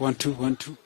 1 2 1 2.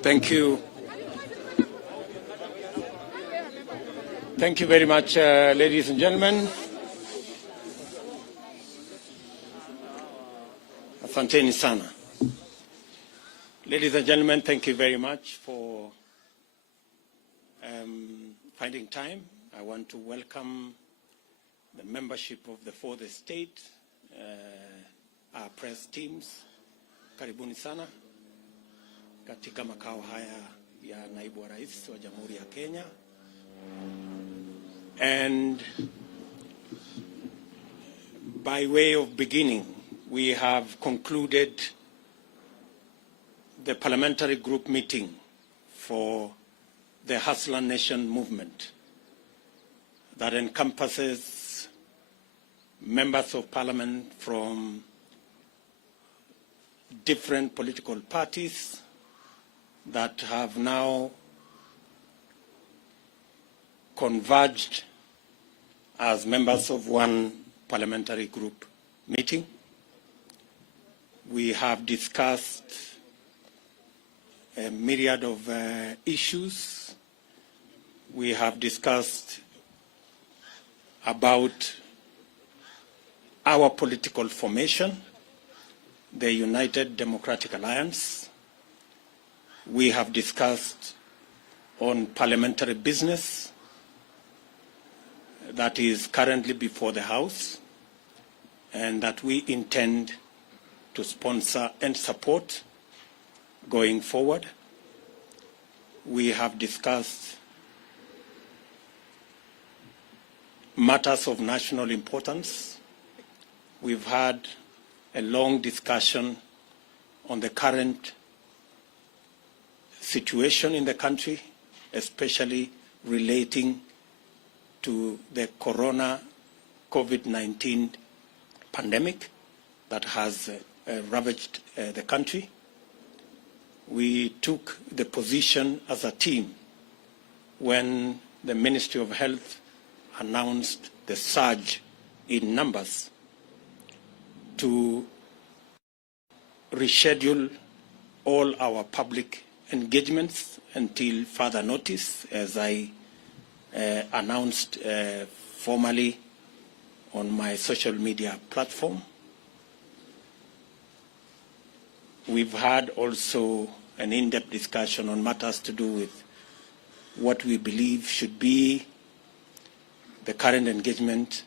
Thank you. Thank you very much, ladies and gentlemen. Asanteni sana. Ladies and gentlemen, thank you very much for finding time. I want to welcome the membership of the fourth estate, our press teams. Karibuni sana katika makao haya ya naibu wa rais wa Jamhuri ya Kenya. And by way of beginning, we have concluded the Parliamentary Group meeting for the Hustler Nation movement that encompasses members of parliament from different political parties that have now converged as members of one parliamentary group meeting. We have discussed a myriad of issues. We have discussed about our political formation, the United Democratic Alliance. We have discussed on parliamentary business that is currently before the House and that we intend to sponsor and support going forward. We have discussed matters of national importance. We've had a long discussion on the current situation in the country, especially relating to the COVID-19 pandemic that has ravaged the country. We took the position as a team when the Ministry of Health announced the surge in numbers to reschedule all our public engagements until further notice, as I announced formally on my social media platform. We've had also an in-depth discussion on matters to do with what we believe should be the current engagement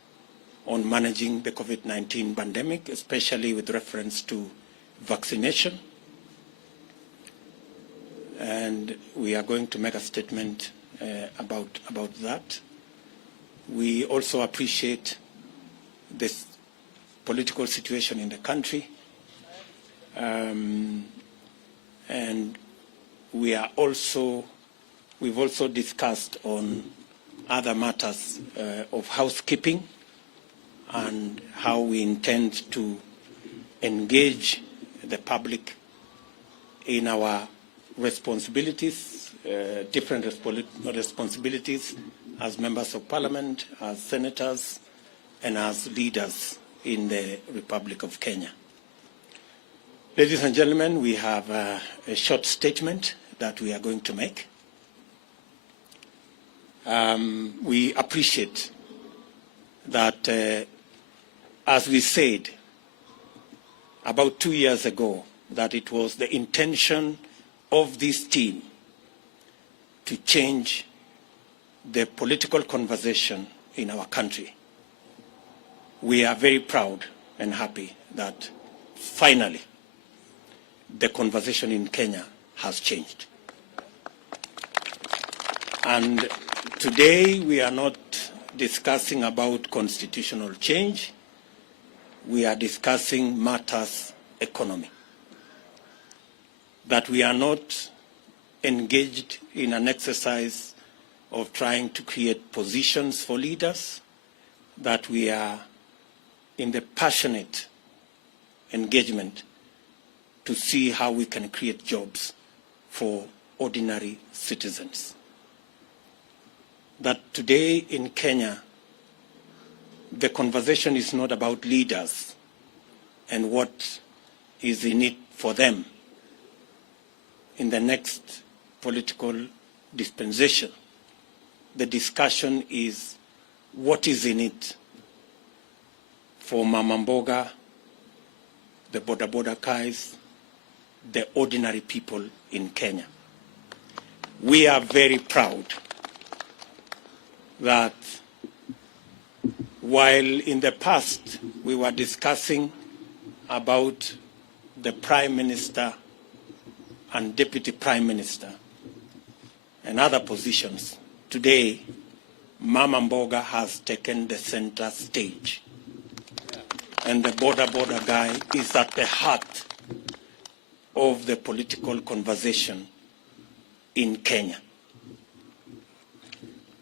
on managing the COVID-19 pandemic, especially with reference to vaccination. And we are going to make a statement about that. We also appreciate this political situation in the country. And we've also discussed on other matters of housekeeping and how we intend to engage the public in our responsibilities, different responsibilities as members of parliament, as senators, and as leaders in the Republic of Kenya. Ladies and gentlemen, we have a short statement that we are going to make. We appreciate that, as we said about 2 years ago, that it was the intention of this team to change the political conversation in our country. We are very proud and happy that finally the conversation in Kenya has changed. And today we are not discussing about constitutional change. We are discussing matters economy. That we are not engaged in an exercise of trying to create positions for leaders, that we are in the passionate engagement to see how we can create jobs for ordinary citizens. That today in Kenya, the conversation is not about leaders and what is in it for them in the next political dispensation. The discussion is what is in it for Mama Mboga, the Boda Boda Kais, the ordinary people in Kenya. We are very proud that while in the past we were discussing about the Prime Minister and Deputy Prime Minister and other positions, today Mama Mboga has taken the center stage. And the Boda Boda guy is at the heart of the political conversation in Kenya.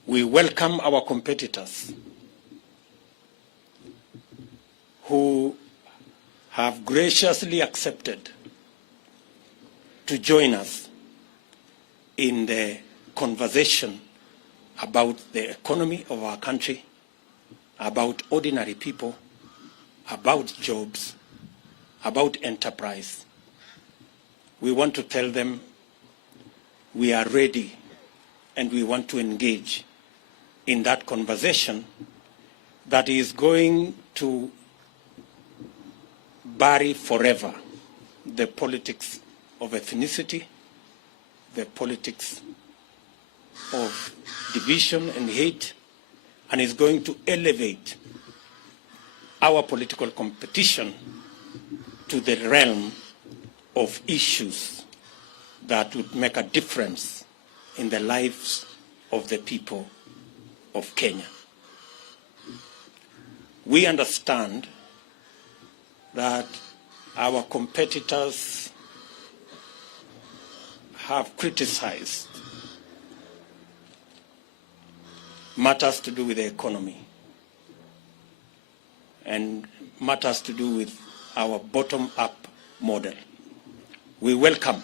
We welcome our competitors who have graciously accepted to join us in the conversation about the economy of our country, about ordinary people, about jobs, about enterprise. We want to tell them we are ready and we want to engage in that conversation that is going to bury forever the politics of ethnicity, the politics of division and hate, and is going to elevate our political competition to the realm of issues that would make a difference in the lives of the people of Kenya. We understand that our competitors have criticized matters to do with the economy and matters to do with our bottom-up model. We welcome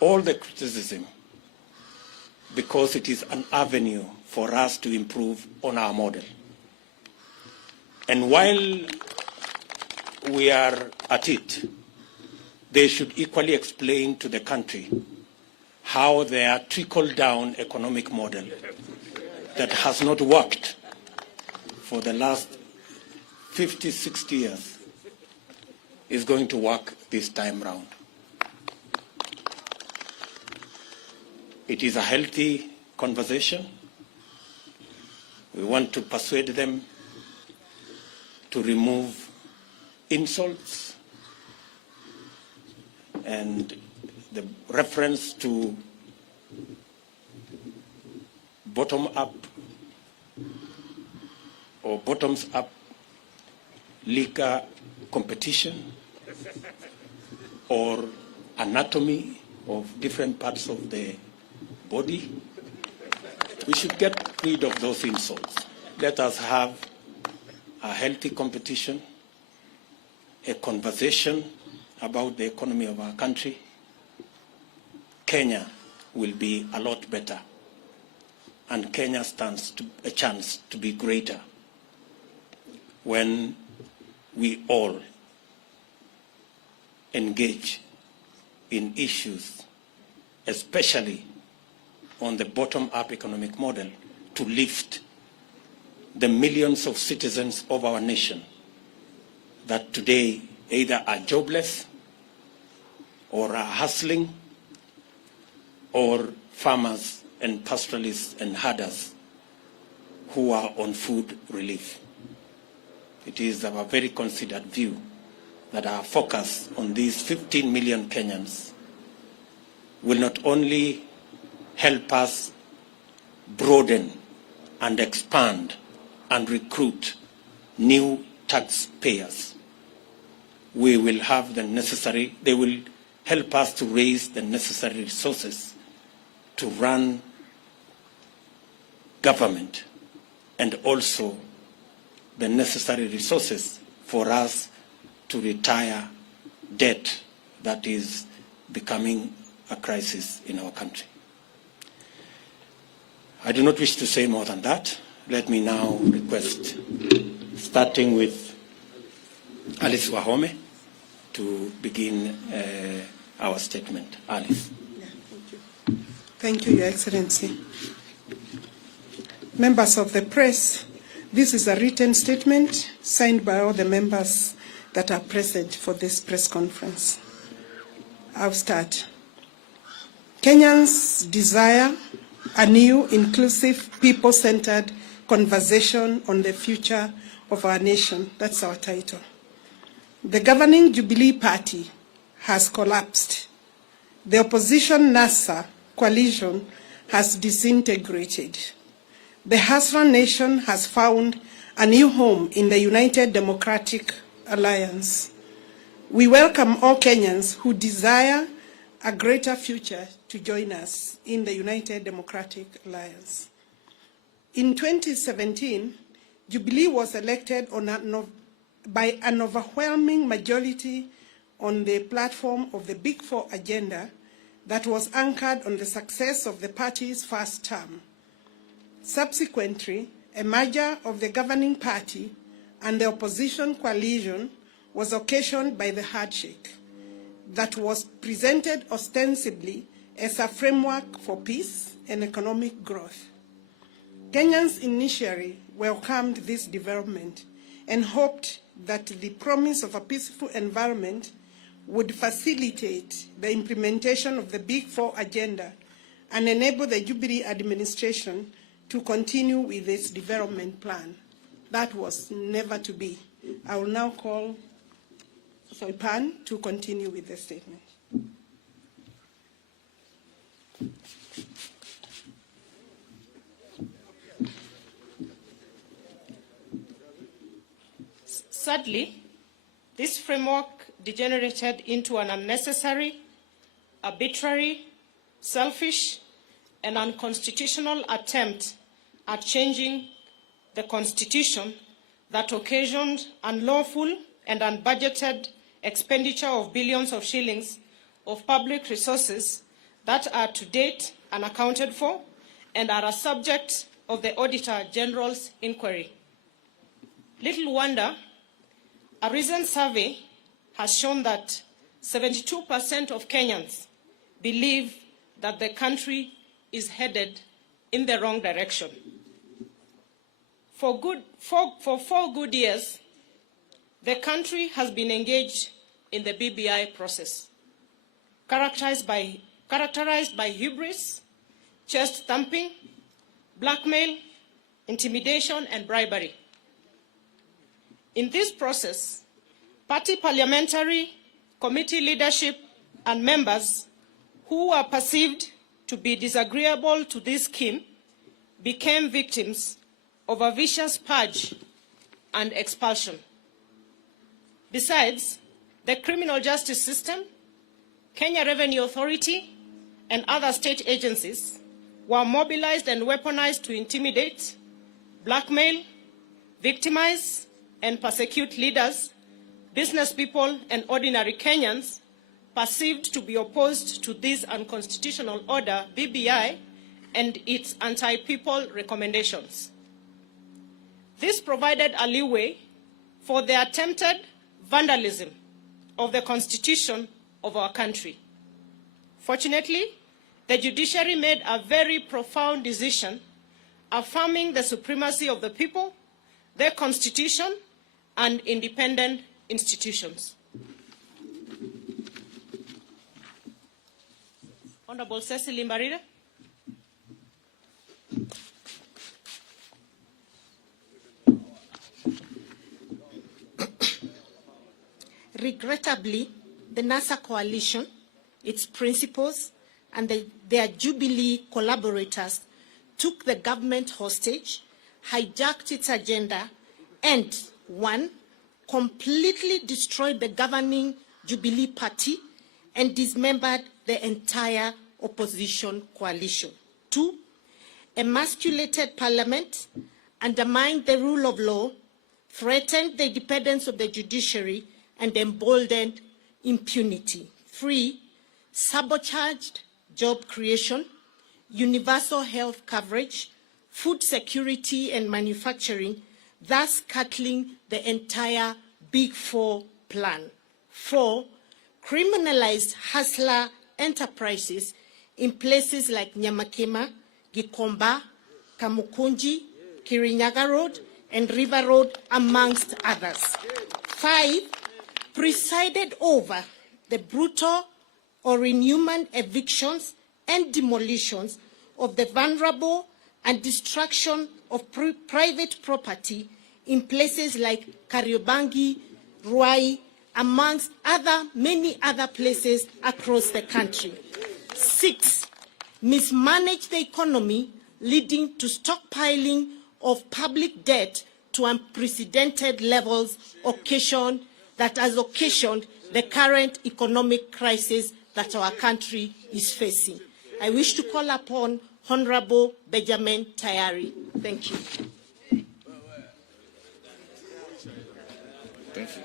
all the criticism because it is an avenue for us to improve on our model. And while we are at it, they should equally explain to the country how their trickle-down economic model that has not worked for the last 50, 60 years is going to work this time round. It is a healthy conversation. We want to persuade them to remove insults and the reference to bottom-up or bottoms-up liquor competition or anatomy of different parts of the body. We should get rid of those insults. Let us have a healthy competition, a conversation about the economy of our country. Kenya will be a lot better, and Kenya stands a chance to be greater when we all engage in issues, especially on the bottom-up economic model, to lift the millions of citizens of our nation that today either are jobless or are hustling, or farmers and pastoralists and herders who are on food relief. It is our very considered view that our focus on these 15 million Kenyans will not only help us broaden and expand and recruit new taxpayers. We will have the necessary, they will help us to raise the necessary resources to run government, and also the necessary resources for us to retire debt that is becoming a crisis in our country. I do not wish to say more than that. Let me now request, starting with Alice Wahome, to begin our statement. Alice. Yeah, thank you. Thank you, Your Excellency. Members of the press, this is a written statement signed by all the members that are present for this press conference. I'll start. Kenyans desire a new, inclusive, people-centered conversation on the future of our nation. That's our title. The governing Jubilee Party has collapsed. The opposition NASA coalition has disintegrated. The Hasran nation has found a new home in the United Democratic Alliance. We welcome all Kenyans who desire a greater future to join us in the United Democratic Alliance. In 2017, Jubilee was elected by an overwhelming majority on the platform of the Big Four agenda that was anchored on the success of the party's first term. Subsequently, a merger of the governing party and the opposition coalition was occasioned by the handshake that was presented ostensibly as a framework for peace and economic growth. Kenyans initially welcomed this development and hoped that the promise of a peaceful environment would facilitate the implementation of the Big Four agenda and enable the Jubilee administration to continue with its development plan. That was never to be. I will now call Soipan to continue with the statement. Sadly, this framework degenerated into an unnecessary, arbitrary, selfish, and unconstitutional attempt at changing the Constitution that occasioned unlawful and unbudgeted expenditure of billions of shillings of public resources that are to date unaccounted for and are a subject of the Auditor General's inquiry. Little wonder, a recent survey has shown that 72% of Kenyans believe that the country is headed in the wrong direction. For 4 good years, the country has been engaged in the BBI process, characterized by hubris, chest thumping, blackmail, intimidation, and bribery. In this process, party parliamentary committee leadership and members who were perceived to be disagreeable to this scheme became victims of a vicious purge and expulsion. Besides, the criminal justice system, Kenya Revenue Authority, and other state agencies were mobilized and weaponized to intimidate, blackmail, victimize, and persecute leaders, business people, and ordinary Kenyans perceived to be opposed to this unconstitutional order, BBI, and its anti-people recommendations. This provided a leeway for the attempted vandalism of the Constitution of our country. Fortunately, the judiciary made a very profound decision affirming the supremacy of the people, their constitution, and independent institutions. Honorable Cecily Mbarire. Regrettably, the NASA coalition, its principals, and their Jubilee collaborators took the government hostage, hijacked its agenda, and, one, completely destroyed the governing Jubilee party and dismembered the entire opposition coalition. Two, emasculated parliament, undermined the rule of law, threatened the independence of the judiciary, and emboldened impunity. Three, sabotaged job creation, universal health coverage, food security and manufacturing, thus cutting the entire Big Four plan. Four, criminalized hustler enterprises in places like Nyamakema, Gikomba, Kamukunji, Kirinyaga Road, and River Road, amongst others. Five, presided over the brutal or inhuman evictions and demolitions of the vulnerable and destruction of private property in places like Kariobangi, Ruai, amongst many other places across the country. Six, mismanaged the economy, leading to stockpiling of public debt to unprecedented levels that has occasioned the current economic crisis that our country is facing. I wish to call upon Honorable Benjamin Tayari. Thank you. Thank you.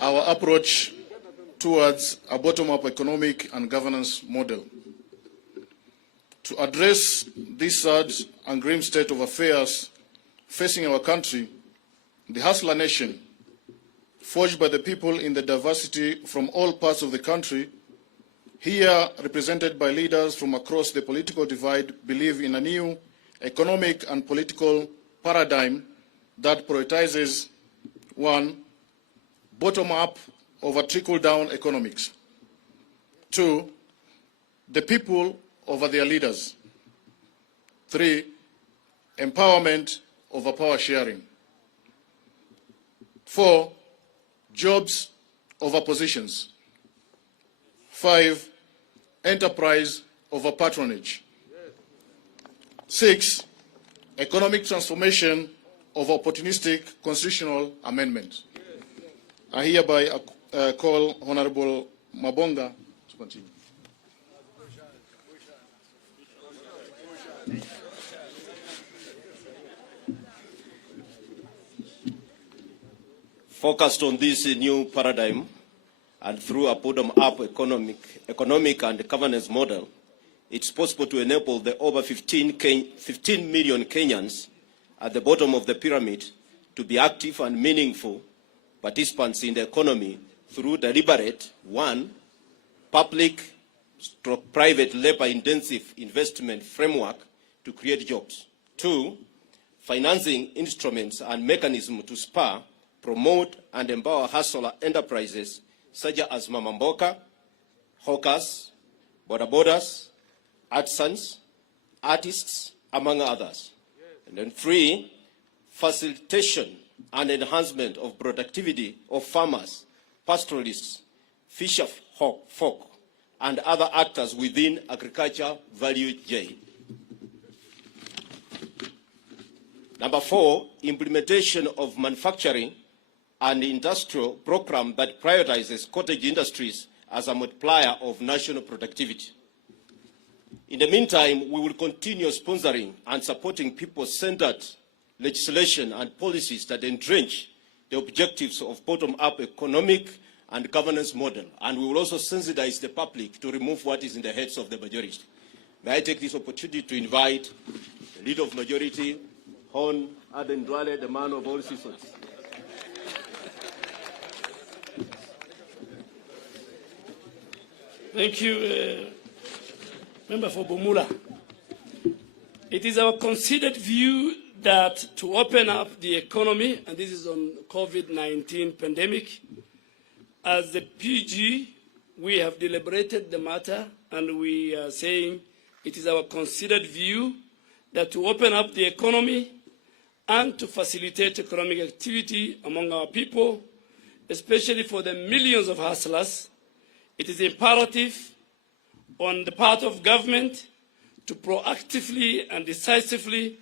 Our approach towards a bottom-up economic and governance model. To address this sad and grim state of affairs facing our country, the Hustler Nation, forged by the people in the diversity from all parts of the country, here represented by leaders from across the political divide, believe in a new economic and political paradigm that prioritizes, one, bottom-up over trickle-down economics. Two, the people over their leaders. Three, empowerment over power sharing. Four, jobs over positions. Five, enterprise over patronage. Six, economic transformation over opportunistic constitutional amendment. I hereby call Honorable Mabonga to continue. Focused on this new paradigm and through a bottom-up economic and governance model, it's possible to enable the over 15 million Kenyans at the bottom of the pyramid to be active and meaningful participants in the economy through deliberate, one, public/private labor-intensive investment framework to create jobs. Two, financing instruments and mechanisms to spur, promote, and empower hustler enterprises such as Mama Mboka, hawkers, bodabodas, artisans, artists, among others. And then three, facilitation and enhancement of productivity of farmers, pastoralists, fisher folk, and other actors within agriculture value chain. Number four, implementation of manufacturing and industrial program that prioritizes cottage industries as a multiplier of national productivity. In the meantime, we will continue sponsoring and supporting people-centered legislation and policies that entrench the objectives of bottom-up economic and governance model. And we will also sensitize the public to remove what is in the heads of the majority. May I take this opportunity to invite the Leader of Majority, Hon Aden Duale, the man of all seasons. Thank you, Member for Bumula. It is our considered view that to open up the economy, and this is on COVID-19 pandemic, as the PG, we have deliberated the matter, and we are saying it is our considered view that to open up the economy and to facilitate economic activity among our people, especially for the millions of hustlers, it is imperative on the part of government to proactively and decisively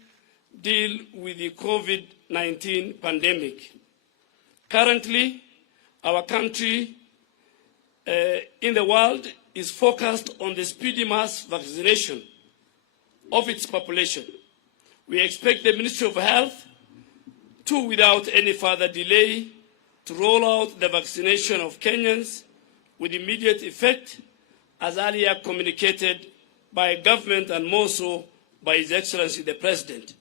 deal with the COVID-19 pandemic. Currently, our country in the world is focused on the speedy mass vaccination of its population. We expect the Ministry of Health to, without any further delay, to roll out the vaccination of Kenyans with immediate effect, as earlier communicated by government and more so by His Excellency the President.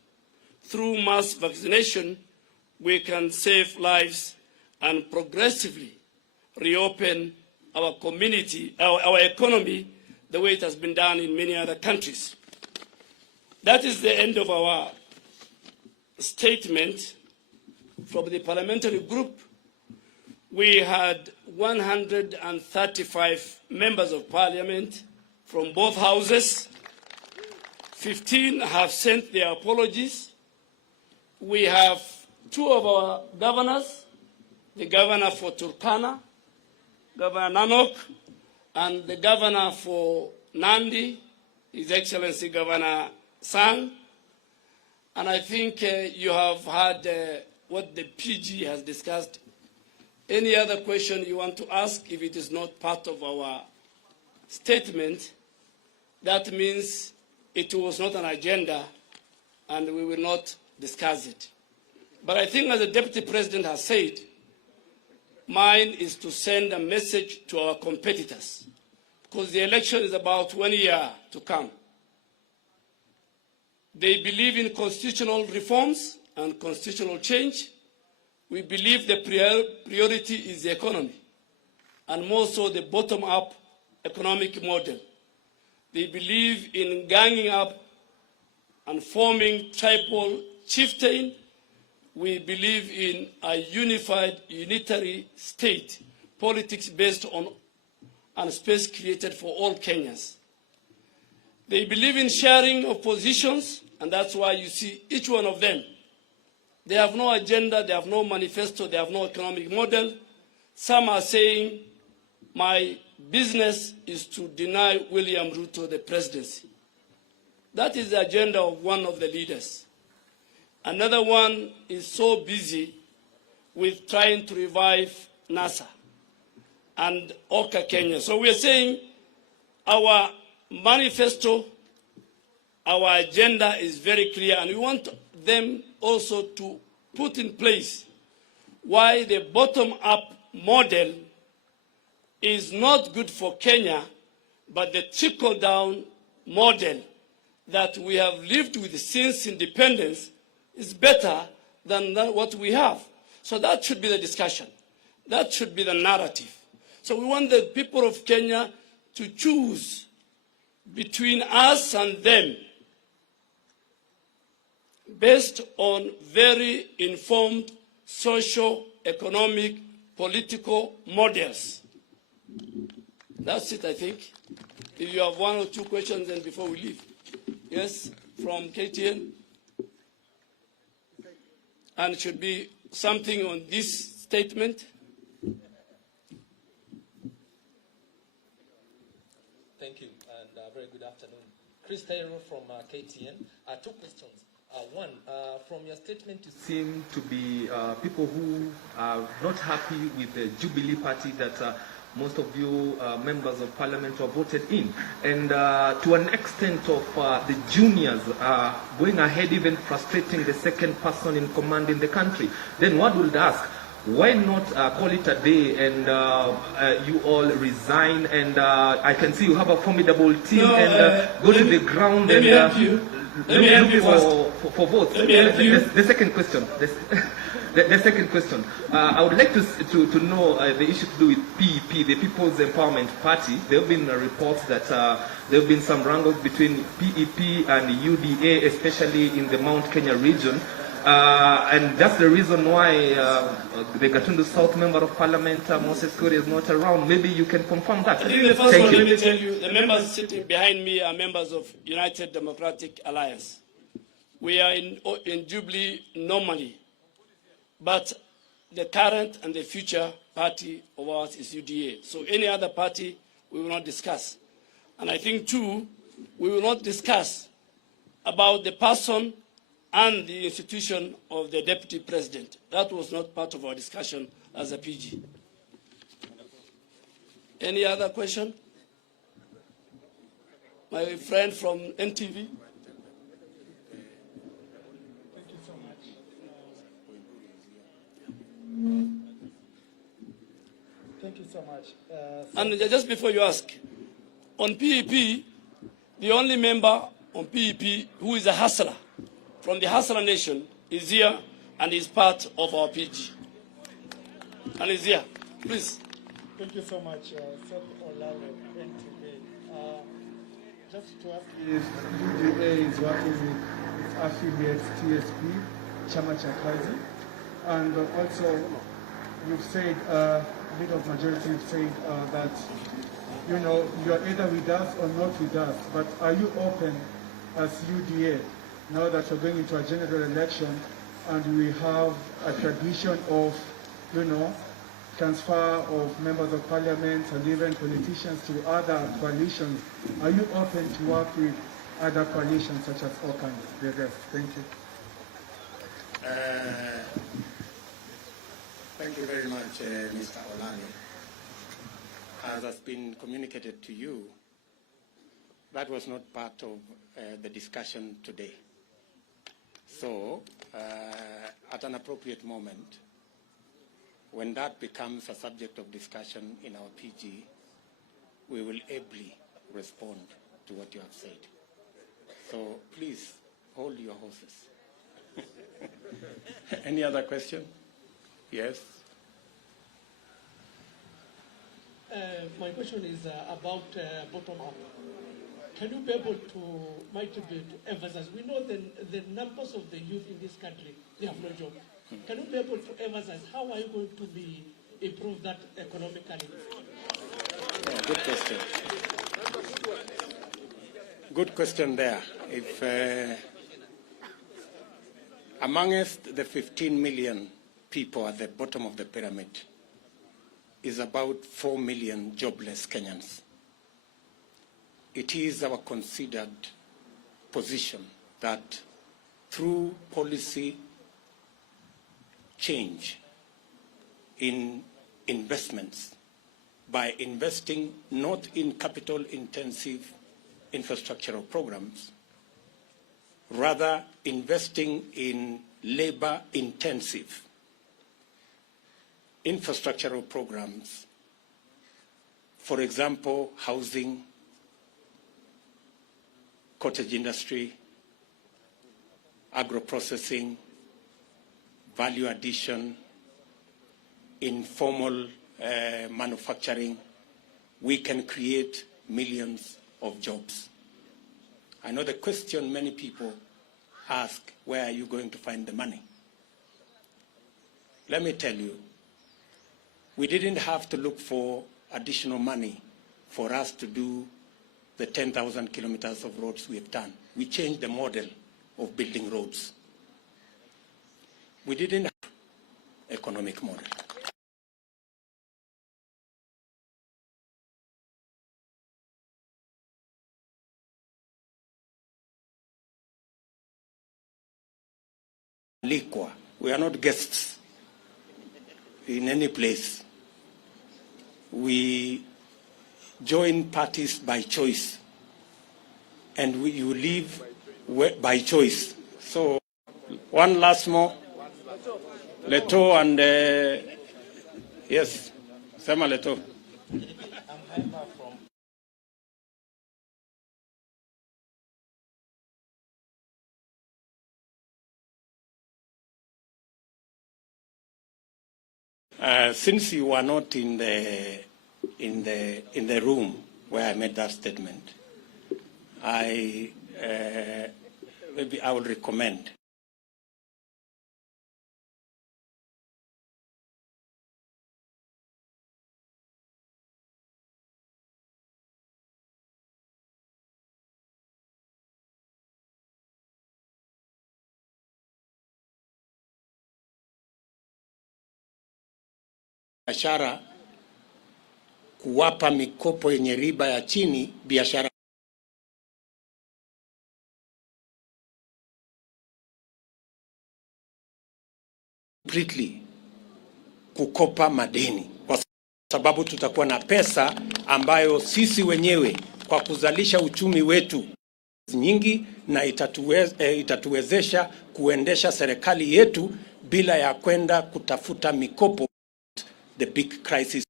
Through mass vaccination, we can save lives and progressively reopen our community, our economy, the way it has been done in many other countries. That is the end of our statement from the Parliamentary Group. We had 135 members of Parliament from both houses. 15 have sent their apologies. We have 2 of our governors, the governor for Turkana, Governor Nanok, and the governor for Nandi, His Excellency Governor Sang. And I think you have heard what the PG has discussed. Any other question you want to ask, if it is not part of our statement, that means it was not an agenda and we will not discuss it. But I think, as the Deputy President has said, mine is to send a message to our competitors, because the election is about 1 year to come. They believe in constitutional reforms and constitutional change. We believe the priority is the economy, and more so the bottom-up economic model. They believe in ganging up and forming tribal chieftain. We believe in a unified, unitary state, politics based on and space created for all Kenyans. They believe in sharing of positions, and that's why you see each one of them. They have no agenda, they have no manifesto, they have no economic model. Some are saying, my business is to deny William Ruto the presidency. That is the agenda of one of the leaders. Another one is so busy with trying to revive NASA and Oka Kenya. So we are saying our manifesto, our agenda is very clear, and we want them also to put in place why the bottom-up model is not good for Kenya, but the trickle-down model that we have lived with since independence is better than what we have. So that should be the discussion. That should be the narrative. So we want the people of Kenya to choose between us and them based on very informed social, economic, political models. That's it, I think. If you have 1 or 2 questions, then before we leave. Yes, from KTN. And it should be something on this statement. Thank you, and very good afternoon. Chris Taylor from KTN. 2 questions. One, from your statement, you seem to be people who are not happy with the Jubilee Party that most of you members of parliament who have voted in. And to an extent of the juniors going ahead, even frustrating the second person in command in the country, then one would ask, why not call it a day and you all resign, and I can see you have a formidable team, go to the ground and look for votes. The second question. The second question, I would like to know the issue to do with PEP, the People's Empowerment Party. There have been reports that there have been some wrangles between PEP and UDA, especially in the Mount Kenya region. And that's the reason why the Gatundu South Member of Parliament, Moses Kuri, is not around. Maybe you can confirm that. I think the first one, let me tell you, the members sitting behind me are members of United Democratic Alliance. We are in Jubilee normally, but the current and the future party of ours is UDA. So any other party, we will not discuss. And I think, too, we will not discuss about the person and the institution of the deputy president. That was not part of our discussion as a PG. Any other question? My friend from NTV. Thank you so much. Thank you so much. And just before you ask, on PEP, the only member on PEP who is a hustler from the Hustler Nation is here and is part of our PG. And is here. Please. Thank you so much, Seth Olale, NTV. Just to ask if UDA is working with its affiliates, TSP, Chama cha Kazi, and also you've said, bit of majority have said that, you know, you are either with us or not with us, but are you open as UDA now that we're going into a general election and we have a tradition of, you know, transfer of members of parliament and even politicians to other coalitions? Are you open to work with other coalitions such as OCAN? Thank you. Thank you very much, Mr. Olani. As has been communicated to you, that was not part of the discussion today. So, at an appropriate moment, when that becomes a subject of discussion in our PG, we will ably respond to what you have said. So please, hold your horses. Any other question? Yes? My question is about bottom-up. Can you be able to, emphasize? We know the numbers of the youth in this country, they have no job. Can you be able to emphasize how are you going to improve that economically? Yeah, good question. Good question there. If amongst the 15 million people at the bottom of the pyramid is about 4 million jobless Kenyans. It is our considered position that through policy change in investments, by investing not in capital-intensive infrastructural programs, rather investing in labor-intensive infrastructural programs, for example, housing, cottage industry, agro-processing, value addition, informal manufacturing, we can create millions of jobs. I know the question many people ask, where are you going to find the money? Let me tell you, we didn't have to look for additional money for us to do the 10,000 kilometers of roads we have done. We changed the model of building roads. We didn't have economic model. Likwa, we are not guests in any place. we join parties by choice, and you leave by choice. So one last more. Leto and yes, Sema Leto. Since you were not in the room where I made that statement, maybe I will recommend biashara kuwapa mikopo yenye riba ya chini biashara completely kukopa madeni, kwa sababu tutakuwa na pesa ambayo sisi wenyewe kwa kuzalisha uchumi wetu nyingi, na itatuwezesha kuendesha serikali yetu bila ya kwenda kutafuta mikopo. The big crisis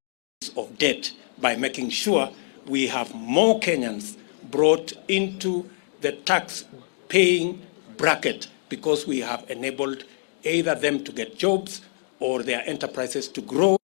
of debt by making sure we have more Kenyans brought into the tax-paying bracket, because we have enabled either them to get jobs or their enterprises to grow.